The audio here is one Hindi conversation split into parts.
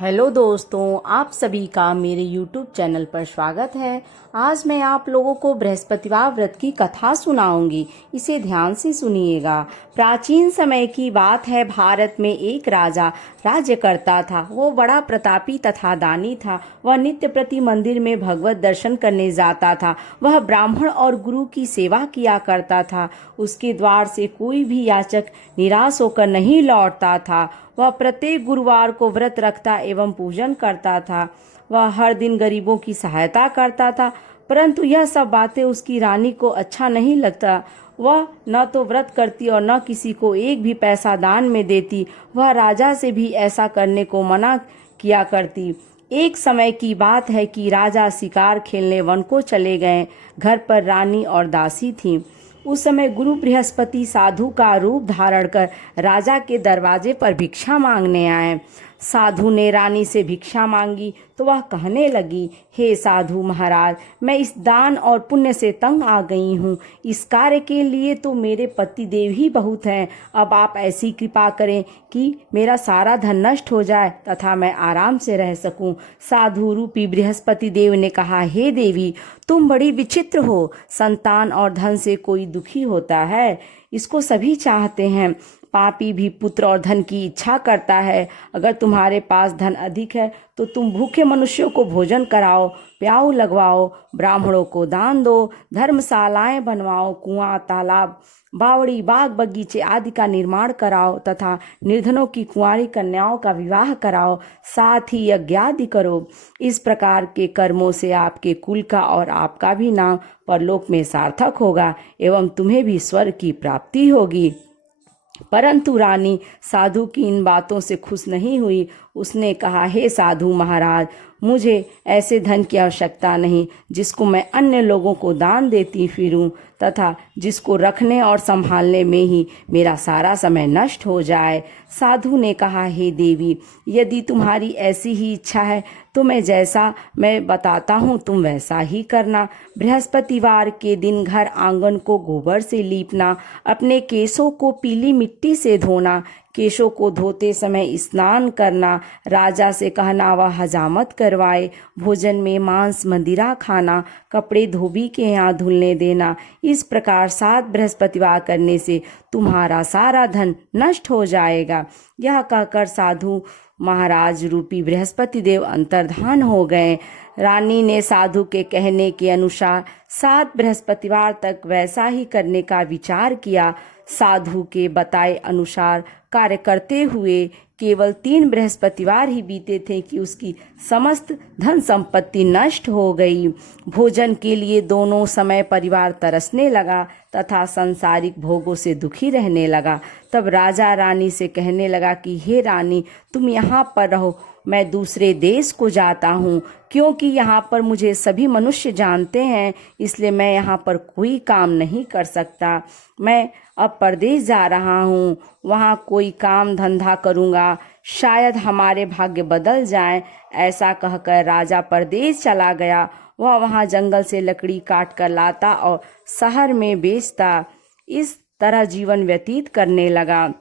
हेलो दोस्तों, आप सभी का मेरे YouTube चैनल पर स्वागत है। आज मैं आप लोगों को बृहस्पतिवार व्रत की कथा सुनाऊंगी। इसे ध्यान से सुनिएगा। प्राचीन समय की बात है। भारत में एक राजा राज्य करता था। वो बड़ा प्रतापी तथा दानी था। वह नित्य प्रति मंदिर में भगवत दर्शन करने जाता था। वह ब्राह्मण और गुरु की सेवा किया करता था। उसके द्वार से कोई भी याचक निराश होकर नहीं लौटता था। वह प्रत्येक गुरुवार को व्रत रखता एवं पूजन करता था। वह हर दिन गरीबों की सहायता करता था, परंतु यह सब बातें उसकी रानी को अच्छा नहीं लगता। वह न तो व्रत करती और न किसी को एक भी पैसा दान में देती। वह राजा से भी ऐसा करने को मना किया करती। एक समय की बात है कि राजा शिकार खेलने वन को चले गए। घर पर रानी और दासी थीं। उस समय गुरु बृहस्पति साधु का रूप धारण कर राजा के दरवाजे पर भिक्षा मांगने आए। साधु ने रानी से भिक्षा मांगी तो वह कहने लगी, हे साधु महाराज, मैं इस दान और पुण्य से तंग आ गई हूँ। इस कार्य के लिए तो मेरे पति देव ही बहुत हैं। अब आप ऐसी कृपा करें कि मेरा सारा धन नष्ट हो जाए तथा मैं आराम से रह सकूं। साधु रूपी बृहस्पति देव ने कहा, हे देवी, तुम बड़ी विचित्र हो। संतान और धन से कोई दुखी होता है? इसको सभी चाहते हैं। पापी भी पुत्र और धन की इच्छा करता है। अगर तुम्हारे पास धन अधिक है तो तुम भूखे मनुष्यों को भोजन कराओ, प्याऊ लगवाओ, ब्राह्मणों को दान दो, धर्मशालाएं बनवाओ, कुआं, तालाब, बावड़ी, बाग बगीचे आदि का निर्माण कराओ तथा निर्धनों की कुंवारी कन्याओं का विवाह कराओ, साथ ही यज्ञ आदि करो। इस प्रकार के कर्मों से आपके कुल का और आपका भी नाम परलोक में सार्थक होगा एवं तुम्हें भी स्वर्ग की प्राप्ति होगी। परंतु रानी साधु की इन बातों से खुश नहीं हुई। उसने कहा, हे साधु महाराज, मुझे ऐसे धन की आवश्यकता नहीं जिसको मैं अन्य लोगों को दान देती फिरूं तथा जिसको रखने और संभालने में ही मेरा सारा समय नष्ट हो जाए। साधु ने कहा, हे देवी, यदि तुम्हारी ऐसी ही इच्छा है तो मैं जैसा मैं बताता हूँ तुम वैसा ही करना। बृहस्पतिवार के दिन घर आंगन को गोबर से लीपना, अपने केशों को पीली मिट्टी से धोना, केशों को धोते समय स्नान करना, राजा से कहना वह हजामत करवाए, भोजन में मांस मदिरा खाना, कपड़े धोबी के यहाँ धुलने देना। इस प्रकार 7 बृहस्पतिवार करने से तुम्हारा सारा धन नष्ट हो जाएगा। यह कहकर साधु महाराज रूपी बृहस्पति देव अंतर्धान हो गए। रानी ने साधु के कहने के अनुसार 7 बृहस्पतिवार तक वैसा ही करने का विचार किया। साधु के बताए अनुसार कार्य करते हुए केवल 3 बृहस्पतिवार ही बीते थे कि उसकी समस्त धन संपत्ति नष्ट हो गई। भोजन के लिए दोनों समय परिवार तरसने लगा तथा सांसारिक भोगों से दुखी रहने लगा। तब राजा रानी से कहने लगा कि हे रानी, तुम यहाँ पर रहो, मैं दूसरे देश को जाता हूँ, क्योंकि यहाँ पर मुझे सभी मनुष्य जानते हैं, इसलिए मैं यहाँ पर कोई काम नहीं कर सकता। मैं अब परदेश जा रहा हूँ, वहाँ कोई काम धंधा करूँगा, शायद हमारे भाग्य बदल जाएं। ऐसा कहकर राजा परदेश चला गया। वह वहाँ जंगल से लकड़ी काट कर लाता और शहर में बेचता। इस तरह जीवन व्यतीत करने लगा।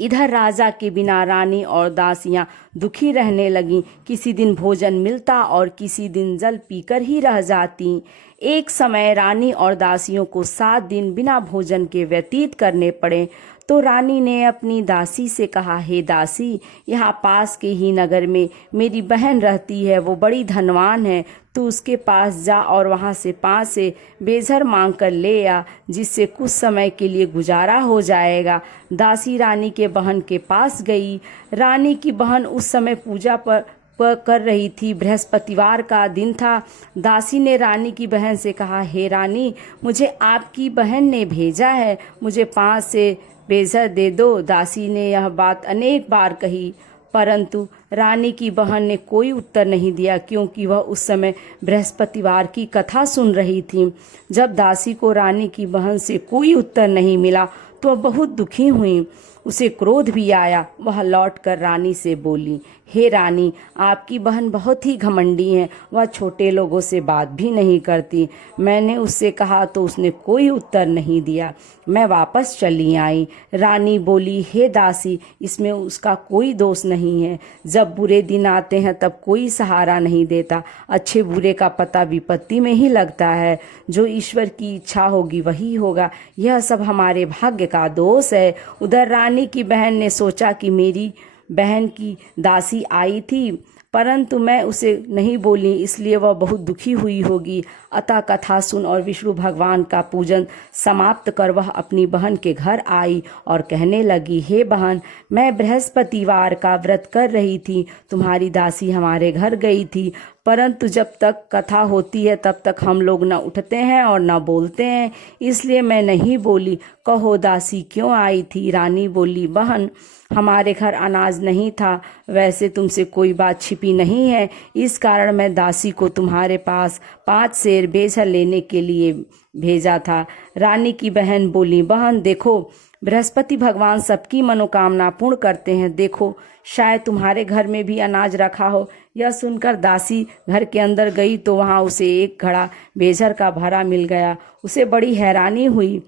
इधर राजा के बिना रानी और दासियां दुखी रहने लगीं। किसी दिन भोजन मिलता और किसी दिन जल पीकर ही रह जाती। एक समय रानी और दासियों को 7 दिन बिना भोजन के व्यतीत करने पड़े। तो रानी ने अपनी दासी से कहा, हे दासी, यहाँ पास के ही नगर में मेरी बहन रहती है, वो बड़ी धनवान है। तू उसके पास जा और वहाँ से 5 से बेझर मांग कर ले आ, जिससे कुछ समय के लिए गुजारा हो जाएगा। दासी रानी के बहन के पास गई। रानी की बहन उस समय पूजा पर कर रही थी। बृहस्पतिवार का दिन था। दासी ने रानी की बहन से कहा, हे रानी, मुझे आपकी बहन ने भेजा है, मुझे 5 से बेज़र दे दो। दासी ने यह बात अनेक बार कही, परंतु रानी की बहन ने कोई उत्तर नहीं दिया, क्योंकि वह उस समय बृहस्पतिवार की कथा सुन रही थी। जब दासी को रानी की बहन से कोई उत्तर नहीं मिला तो वह बहुत दुखी हुई। उसे क्रोध भी आया। वह लौटकर रानी से बोली, हे रानी, आपकी बहन बहुत ही घमंडी है, वह छोटे लोगों से बात भी नहीं करती। मैंने उससे कहा तो उसने कोई उत्तर नहीं दिया। मैं वापस चली आई। रानी बोली, हे दासी, इसमें उसका कोई दोष नहीं है। जब बुरे दिन आते हैं तब कोई सहारा नहीं देता। अच्छे बुरे का पता विपत्ति में ही लगता है। जो ईश्वर की इच्छा होगी वही होगा। यह सब हमारे भाग्य का दोष है। उधर रानी की बहन ने सोचा कि मेरी बहन की दासी आई थी, परंतु मैं उसे नहीं बोली, इसलिए वह बहुत दुखी हुई होगी। अतः कथा सुन और विष्णु भगवान का पूजन समाप्त कर वह अपनी बहन के घर आई और कहने लगी, हे बहन, मैं बृहस्पतिवार का व्रत कर रही थी। तुम्हारी दासी हमारे घर गई थी, परंतु जब तक कथा होती है तब तक हम लोग न उठते हैं और न बोलते हैं, इसलिए मैं नहीं बोली। कहो दासी क्यों आई थी? रानी बोली, बहन, हमारे घर अनाज नहीं था। वैसे तुमसे कोई बात छिपी नहीं है, इस कारण मैं दासी को तुम्हारे पास 5 सेर बेचा लेने के लिए भेजा था। रानी की बहन बोली, बहन देखो, बृहस्पति भगवान सबकी मनोकामना पूर्ण करते हैं। देखो, शायद तुम्हारे घर में भी अनाज रखा हो। यह सुनकर दासी घर के अंदर गई तो वहां उसे एक घड़ा बेजर का भरा मिल गया। उसे बड़ी हैरानी हुई,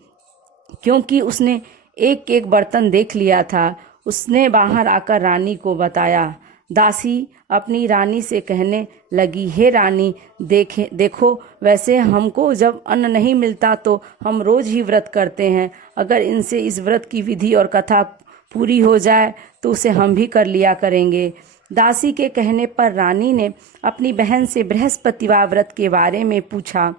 क्योंकि उसने एक एक बर्तन देख लिया था। उसने बाहर आकर रानी को बताया। दासी अपनी रानी से कहने लगी, हे रानी, देखो, वैसे हमको जब अन्न नहीं मिलता तो हम रोज ही व्रत करते हैं। अगर इनसे इस व्रत की विधि और कथा पूरी हो जाए तो उसे हम भी कर लिया करेंगे। दासी के कहने पर रानी ने अपनी बहन से बृहस्पतिवार व्रत के बारे में पूछा।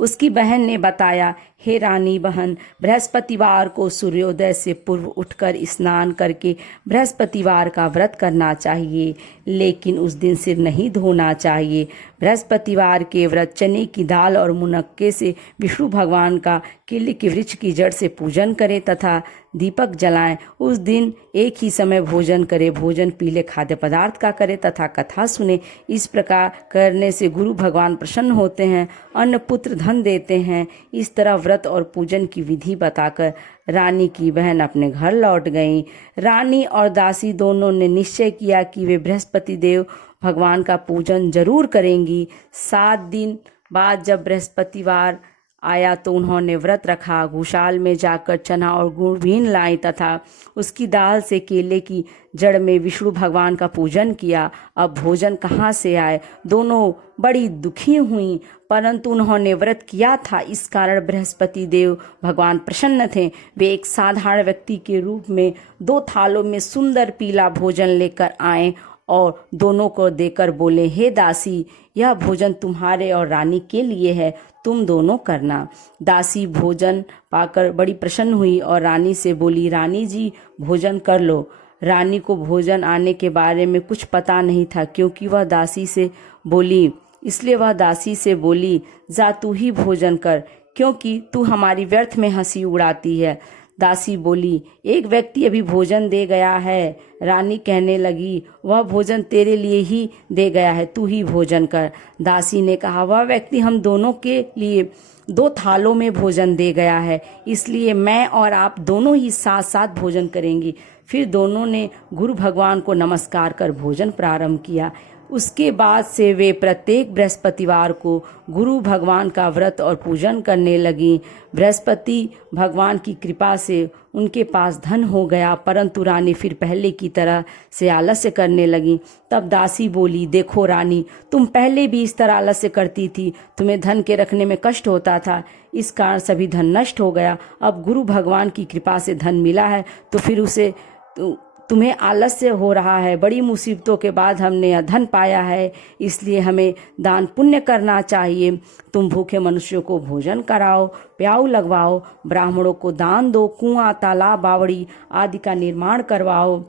उसकी बहन ने बताया, हे रानी बहन, बृहस्पतिवार को सूर्योदय से पूर्व उठकर स्नान करके बृहस्पतिवार का व्रत करना चाहिए, लेकिन उस दिन सिर नहीं धोना चाहिए। बृहस्पतिवार के व्रत चने की दाल और मुनक्के से विष्णु भगवान का किले के वृक्ष की जड़ से पूजन करें तथा दीपक जलाएं। उस दिन एक ही समय भोजन करें। भोजन पीले खाद्य पदार्थ का करें तथा कथा सुने। इस प्रकार करने से गुरु भगवान प्रसन्न होते हैं, अन्न पुत्र धन देते हैं। इस तरह व्रत और पूजन की विधि बताकर रानी की बहन अपने घर लौट गईं। रानी और दासी दोनों ने निश्चय किया कि वे बृहस्पति देव भगवान का पूजन जरूर करेंगी। 7 दिन बाद जब बृहस्पतिवार आया तो उन्होंने व्रत रखा। गौशाल में जाकर चना और गुड़ बीन लाई तथा उसकी दाल से केले की जड़ में विष्णु भगवान का पूजन किया। अब भोजन कहाँ से आए? दोनों बड़ी दुखी हुई, परंतु उन्होंने व्रत किया था, इस कारण बृहस्पति देव भगवान प्रसन्न थे। वे एक साधारण व्यक्ति के रूप में 2 थालों में सुंदर पीला भोजन लेकर आए और दोनों को देकर बोले, हे दासी, यह भोजन तुम्हारे और रानी के लिए है, तुम दोनों करना। दासी भोजन पाकर बड़ी प्रसन्न हुई और रानी से बोली, रानी जी, भोजन कर लो। रानी को भोजन आने के बारे में कुछ पता नहीं था, क्योंकि वह दासी से बोली, इसलिए वह दासी से बोली, जा तू ही भोजन कर, क्योंकि तू हमारी व्यर्थ में हंसी उड़ाती है। दासी बोली, एक व्यक्ति अभी भोजन दे गया है। रानी कहने लगी, वह भोजन तेरे लिए ही दे गया है, तू ही भोजन कर। दासी ने कहा, वह व्यक्ति हम दोनों के लिए 2 थालों में भोजन दे गया है, इसलिए मैं और आप दोनों ही साथ साथ भोजन करेंगी। फिर दोनों ने गुरु भगवान को नमस्कार कर भोजन प्रारंभ किया। उसके बाद से वे प्रत्येक बृहस्पतिवार को गुरु भगवान का व्रत और पूजन करने लगी। बृहस्पति भगवान की कृपा से उनके पास धन हो गया, परंतु रानी फिर पहले की तरह से आलस्य करने लगी। तब दासी बोली, देखो रानी, तुम पहले भी इस तरह आलस्य करती थी, तुम्हें धन के रखने में कष्ट होता था, इस कारण सभी धन नष्ट हो गया। अब गुरु भगवान की कृपा से धन मिला है तो फिर उसे तुम्हें आलस्य हो रहा है। बड़ी मुसीबतों के बाद हमने यह धन पाया है, इसलिए हमें दान पुण्य करना चाहिए। तुम भूखे मनुष्यों को भोजन कराओ, प्याऊ लगवाओ, ब्राह्मणों को दान दो, कुआं, तालाब, बावड़ी आदि का निर्माण करवाओ,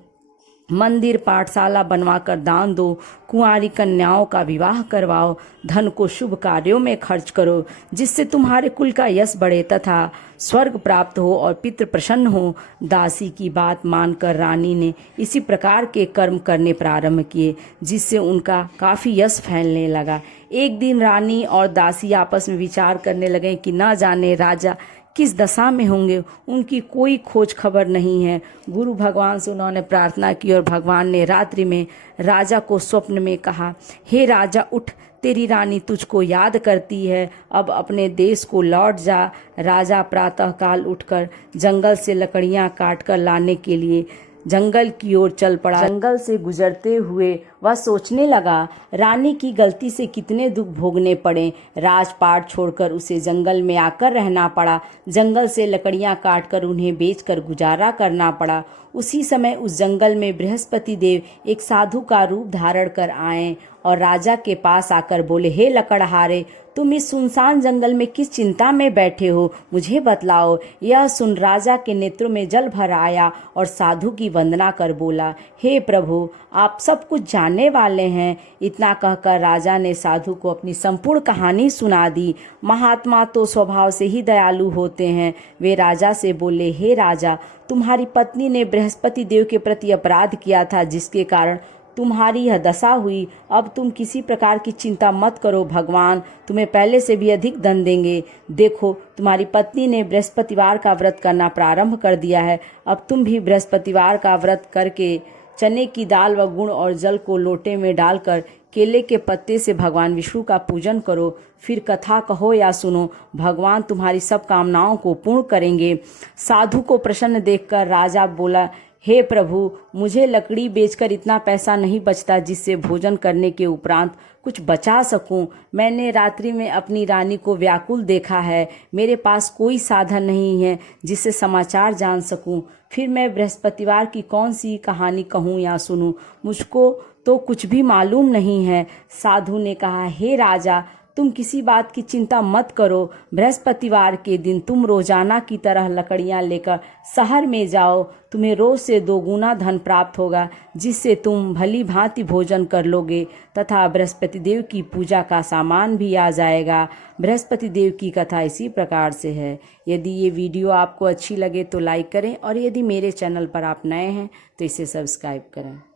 मंदिर पाठशाला बनवाकर दान दो, कुंवारी कन्याओं का विवाह करवाओ, धन को शुभ कार्यों में खर्च करो, जिससे तुम्हारे कुल का यश बढ़े तथा स्वर्ग प्राप्त हो और पितृ प्रसन्न हो। दासी की बात मानकर रानी ने इसी प्रकार के कर्म करने प्रारंभ किए, जिससे उनका काफी यश फैलने लगा। एक दिन रानी और दासी आपस में विचार करने लगे कि न जाने राजा किस दशा में होंगे, उनकी कोई खोज खबर नहीं है। गुरु भगवान से उन्होंने प्रार्थना की और भगवान ने रात्रि में राजा को स्वप्न में कहा, हे राजा उठ, तेरी रानी तुझको याद करती है, अब अपने देश को लौट जा। राजा प्रातःकाल उठकर जंगल से लकड़ियां काटकर लाने के लिए जंगल की ओर चल पड़ा। जंगल से गुजरते हुए वह सोचने लगा, रानी की गलती से कितने दुख भोगने पड़े। राजपाट छोड़कर उसे जंगल में आकर रहना पड़ा। जंगल से लकड़ियां काटकर उन्हें बेचकर गुजारा करना पड़ा। उसी समय उस जंगल में बृहस्पति देव एक साधु का रूप धारण कर आए और राजा के पास आकर बोले, हे लकड़हारे, तुम इस सुनसान जंगल में किस चिंता में बैठे हो, मुझे बतलाओ। यह सुन राजा के नेत्रों में जल भर आया और साधु की वंदना कर बोला, हे प्रभु, आप सब कुछ जानने वाले हैं। इतना कहकर राजा ने साधु को अपनी संपूर्ण कहानी सुना दी। महात्मा तो स्वभाव से ही दयालु होते हैं। वे राजा से बोले, हे राजा, तुम्हारी पत्नी ने बृहस्पति देव के प्रति अपराध किया था, जिसके कारण तुम्हारी यह दशा हुई। अब तुम किसी प्रकार की चिंता मत करो, भगवान तुम्हें पहले से भी अधिक धन देंगे। देखो, तुम्हारी पत्नी ने बृहस्पतिवार का व्रत करना प्रारंभ कर दिया है। अब तुम भी बृहस्पतिवार का व्रत करके चने की दाल व गुड़ और जल को लोटे में डालकर केले के पत्ते से भगवान विष्णु का पूजन करो। फिर कथा कहो या सुनो, भगवान तुम्हारी सब कामनाओं को पूर्ण करेंगे। साधु को प्रसन्न देखकर राजा बोला, हे प्रभु, मुझे लकड़ी बेचकर इतना पैसा नहीं बचता जिससे भोजन करने के उपरांत कुछ बचा सकूं। मैंने रात्रि में अपनी रानी को व्याकुल देखा है। मेरे पास कोई साधन नहीं है जिससे समाचार जान सकूं। फिर मैं बृहस्पतिवार की कौन सी कहानी कहूं या सुनूं, मुझको तो कुछ भी मालूम नहीं है। साधु ने कहा, हे राजा, तुम किसी बात की चिंता मत करो। बृहस्पतिवार के दिन तुम रोजाना की तरह लकड़ियां लेकर शहर में जाओ। तुम्हें रोज से 2 गुना धन प्राप्त होगा, जिससे तुम भली भांति भोजन कर लोगे तथा बृहस्पति देव की पूजा का सामान भी आ जाएगा। बृहस्पति देव की कथा इसी प्रकार से है। यदि ये वीडियो आपको अच्छी लगे तो लाइक करें और यदि मेरे चैनल पर आप नए हैं तो इसे सब्सक्राइब करें।